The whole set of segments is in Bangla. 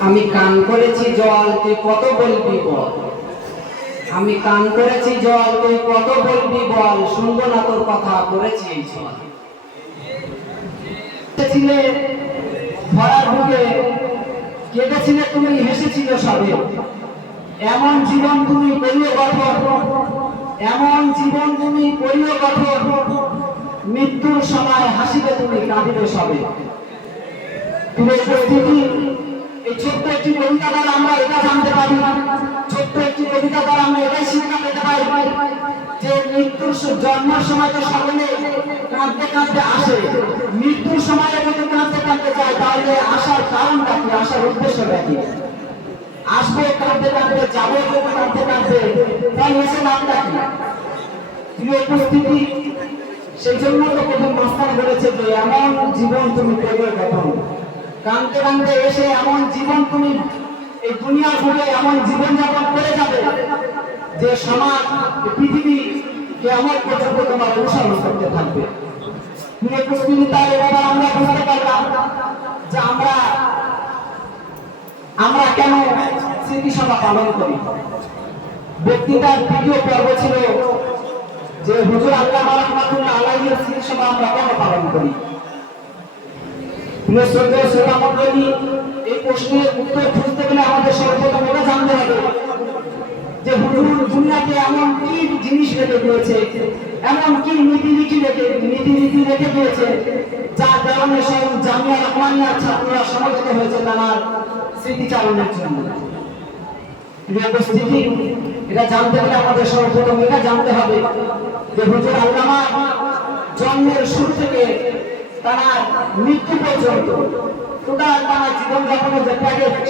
আমি কান করেছি জল, তুই কত বলবি বল? আমি কান করেছি জল, তুই কত বলবি বল? শুনব না তোর কথা, করেছি এই জল। ছিলে ভরার কেঁদেছিলে তুমি? হেসেছিল সবে। এমন জীবন তুমি করিও গঠন এমন জীবন তুমি করিও গঠন মৃত্যুর সময় হাসিবে তুমি, কাঁদিবে সবে। তুমি উপস্থিতি ছোট্ট একটি কবিতা দ্বারা আমরা এটা জানতে পারি। ছোট্ট একটি কবিতা দ্বারা আমরা এটাই শিক্ষা পেতে পারি যে মৃত্যুর জন্মের সময় তো সকলে কাঁদতে কাঁদতে আসে। মৃত্যুর সময় যদি কাঁদতে কাঁদতে যায়, তাহলে আসার কারণটা কি? আসার কি? আসব, কাঁদতে কাঁদতে যাব কাঁদতে কাঁদতে, তাহলে এসে লাভটা কি? প্রিয় উপস্থিতি? সেই জন্য তো প্রথম মাস্টার বলেছে যে, এমন জীবন তুমি পেবে কখন? কানতে কানতে এসে এমন জীবন তুমি, এই দুনিয়া ঘুরে এমন জীবন যাপন করে যাবে যে সমাজ পৃথিবী কেমন পর্যন্ত তোমার অনুসরণ করতে থাকবে। প্রিয় তাই এবার আমরা বুঝতে পারলাম যে আমরা আমরা কেন স্মৃতিসভা পালন করি। বক্তৃতার দ্বিতীয় পর্ব ছিল যে হুজুর আল্লাহ আলাইহির স্মৃতিসভা আমরা কেন পালন করি? এই প্রশ্নের উত্তর খুঁজতে গেলে আমাদের সর্বপ্রথম এটা জানতে হবে যে এমন কি জিনিস রেখে দিয়েছে, এমন কি নীতি নীতি রেখে নীতি নীতি রেখে দিয়েছে, যার কারণে সব জামিয়া রহমানিয়ার ছাত্ররা সমবেত হয়েছে এটা জানতে গেলে আমাদের সর্বপ্রথম এটা জানতে হবে যে হুজুর আল্লামা জন্মের শুরু থেকে তারা মৃত্যু পর্যন্ত টোটাল তারা জীবন যাপনের যে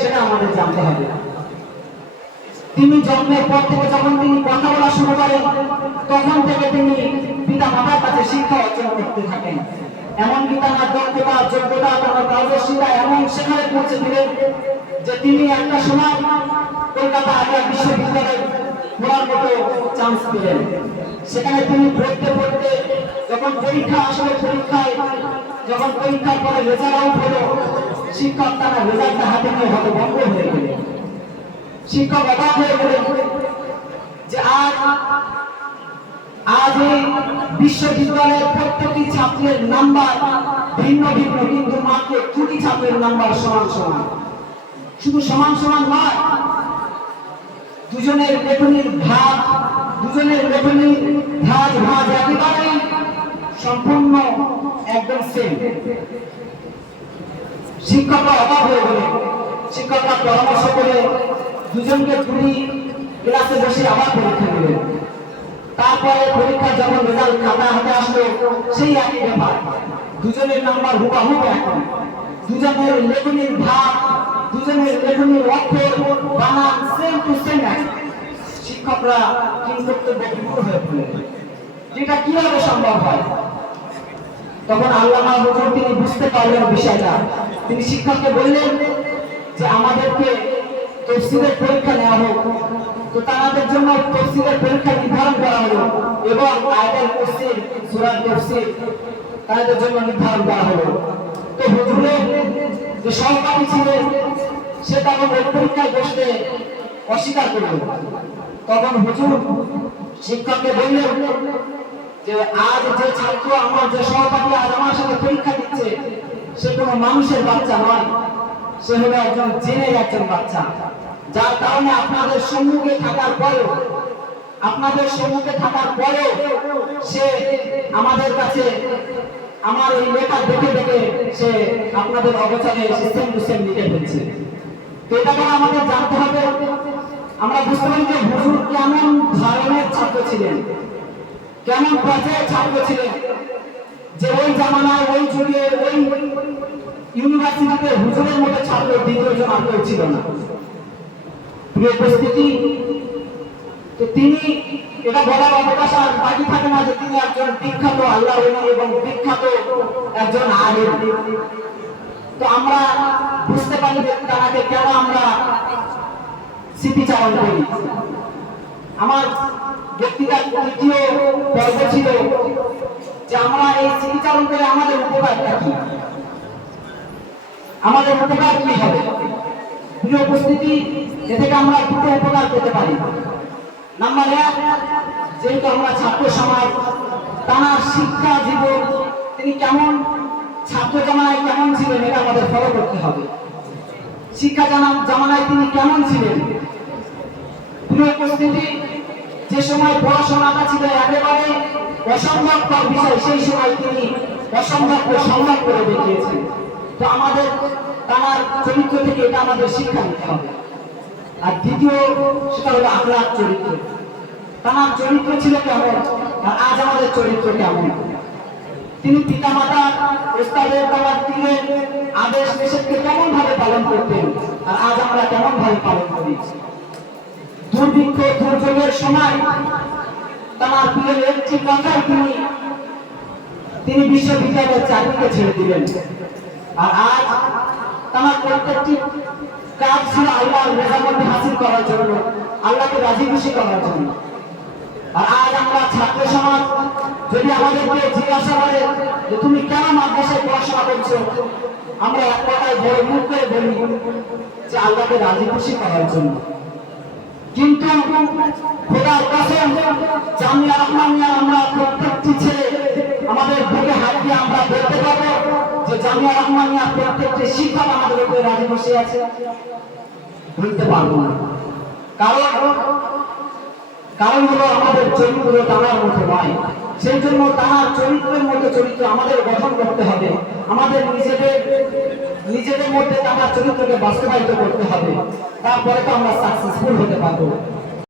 সেটা আমাদের জানতে হবে। তিনি জন্মের পর থেকে যখন তিনি কথা বলা শুরু করেন, তখন থেকে তিনি পিতা মাতার কাছে শিক্ষা অর্জন করতে থাকেন। এমনকি তার দক্ষতা, যোগ্যতা, তার পারদর্শিতা এমন সেখানে পৌঁছে দিলেন যে তিনি একটা সময় কলকাতা আলিয়া বিশ্ববিদ্যালয়ে পড়ার মতো চান্স পেলেন। সেখানে তিনি পড়তে পড়তে যখন পরীক্ষা আসলে পরীক্ষায়, যখন পরীক্ষার পরে রেজাল্ট আউট হলো, শিক্ষক তারা রেজাল্টটা হাতে নিয়ে হয়তো বন্ধ হয়ে গেলেন শিক্ষক অবাক হয়ে গেলেন যে আজ আজ এই বিশ্ববিদ্যালয়ের প্রত্যেকটি ছাত্রের নাম্বার ভিন্ন ভিন্ন, কিন্তু মাত্র দুটি ছাত্রের নাম্বার সমান সমান। শুধু সমান সমান নয়, দুজনের লেখনির ভাগ, দুজনের লেখনির ভাগ ভাগ একেবারেই সম্পূর্ণ একদম সেম শিক্ষকরা অবাক হয়ে গেলেন শিক্ষকরা পরামর্শ করে দুজনকে দুটি ক্লাসে বসে আবার পরীক্ষা দিলেন। তারপরে পরীক্ষা যখন রেজাল্ট খাতা হাতে আসলো, সেই একই ব্যাপার। দুজনের নাম্বার হুবাহুব একই দুজনের লেখনির ভাব দুজনের লেখনির অক্ষর, বানান সেম টু সেম এক। শিক্ষকরা কি কর্তব্য হয়ে পড়লেন। যেটা কীভাবে সম্ভব হয়? তখন আল্লামা হুজুর তিনি বুঝতে পারলেন বিষয়টা। তিনি শিক্ষককে বললেন যে, আমাদেরকে তফসিলের পরীক্ষা নেওয়া হোক। তো তাদের জন্য তফসিলের পরীক্ষা নির্ধারণ করা হলো এবং আয়াতুল তফসিল সূরা তফসিল তাদের জন্য নির্ধারণ করা হলো। তো হুজুরের যে সহপাঠী ছিলেন, সে তখন ওই পরীক্ষায় বসতে অস্বীকার করল তখন হুজুর শিক্ষককে বললেন যে আজ যে ছাত্র আমার যে সহপাঠী আজ আমার সাথে পরীক্ষা দিচ্ছে, সে কোনো মানুষের বাচ্চা নয়। সে হলো একজন জেনের একজন বাচ্চা। যার কারণে আপনাদের সম্মুখে থাকার পরেও, আপনাদের সম্মুখে থাকার পরেও সে আমাদের কাছে আমার এই লেখা দেখে দেখে সে আপনাদের অবচারে সে সেম টু সেম লিখে ফেলছে। তো এটা কেন আমাদের জানতে হবে? আমরা বুঝতে পারি যে হুজুর কেমন ধরনের ছাত্র ছিলেন। কেমন পর্যায়ের ছাত্র ছিলেন, যে ওই জামানায়, ওই যুগে, ওই ইউনিভার্সিটিতে হুজুরের মতো ছাত্র দ্বিতীয় জন আর ছিল না। প্রিয় উপস্থিতি, তো তিনি এটা বলার অবকাশ আর বাকি থাকে না যে তিনি একজন বিখ্যাত আল্লাহ এবং বিখ্যাত একজন আলেম। তো আমরা বুঝতে পারি যে তাকে কেন আমরা স্মৃতিচারণ করি আমার ব্যক্তিগত তৃতীয় পর্ব ছিল যে আমরা এই স্মৃতিচারণ করে আমাদের উপকারটা কি? আমাদের উপকার কি হবে? প্রিয় উপস্থিতি এ থেকে আমরা দুটো উপকার পেতে পারি। নাম্বার এক, যেহেতু আমরা ছাত্র সমাজ তার শিক্ষা জীবন, তিনি কেমন, ছাত্র জামানায় কেমন ছিলেন, এটা আমাদের ফলো করতে হবে। শিক্ষা জানা জামানায় তিনি কেমন ছিলেন? প্রিয় উপস্থিতি যে সময় পড়াশোনাটা ছিল একেবারে অসম্ভবকর বিষয়, সেই সময় তিনি অসম্ভবকে সম্ভব করে দেখিয়েছেন। তো আমাদের তার চরিত্র থেকে এটা আমাদের শিক্ষা নিতে হবে। আর দ্বিতীয়, সেটা হলো আল্লাহর চরিত্র। তার চরিত্র ছিল কেমন? আর আজ আমাদের চরিত্র কেমন? তিনি পিতামাতা ওস্তাদের বাবার তীরের আদেশ নিষেধকে কেমন ভাবে পালন করতেন? আর আজ আমরা কেমন ভাবে পালন করি? দুর্ভিক্ষ দুর্যোগের সময় তার প্রিয় একটি কথাই তিনি তিনি বিশ্ববিদ্যালয়ের চাকরিকে ছেড়ে দিলেন। আর আজ তার প্রত্যেকটি কাজ ছিল আল্লাহর রেজামন্দি হাসিল করার জন্য, আল্লাহকে রাজি খুশি করার জন্য। আর আজ আমরা ছাত্র সমাজ, যদি আমাদেরকে জিজ্ঞাসা করে যে তুমি কেন মাদ্রাসায় পড়াশোনা করছ, আমরা এক কথায় বড় মুখ করে বলি যে আল্লাহকে রাজি খুশি করার জন্য। কিন্তু খোদার কসম জামিয়া রহমানিয়া আমরা প্রত্যেকটি ছেলে আমাদের বুকে হাত দিয়ে আমরা বলতে পারব যে জামিয়া রহমানিয়া প্রত্যেকটি শিক্ষক আমাদের উপরে রাজি বসে আছে। বলতে পারব না। কারণ কারণ হলো আমাদের চরিত্র তাহার মতো নয়। সেই জন্য তাহার চরিত্রের মধ্যে চরিত্র আমাদের গঠন করতে হবে। আমাদের নিজেদের নিজেদের মধ্যে তাহার চরিত্রকে বাস্তবায়িত করতে হবে। তারপরে তো আমরা সাকসেসফুল হতে পারব।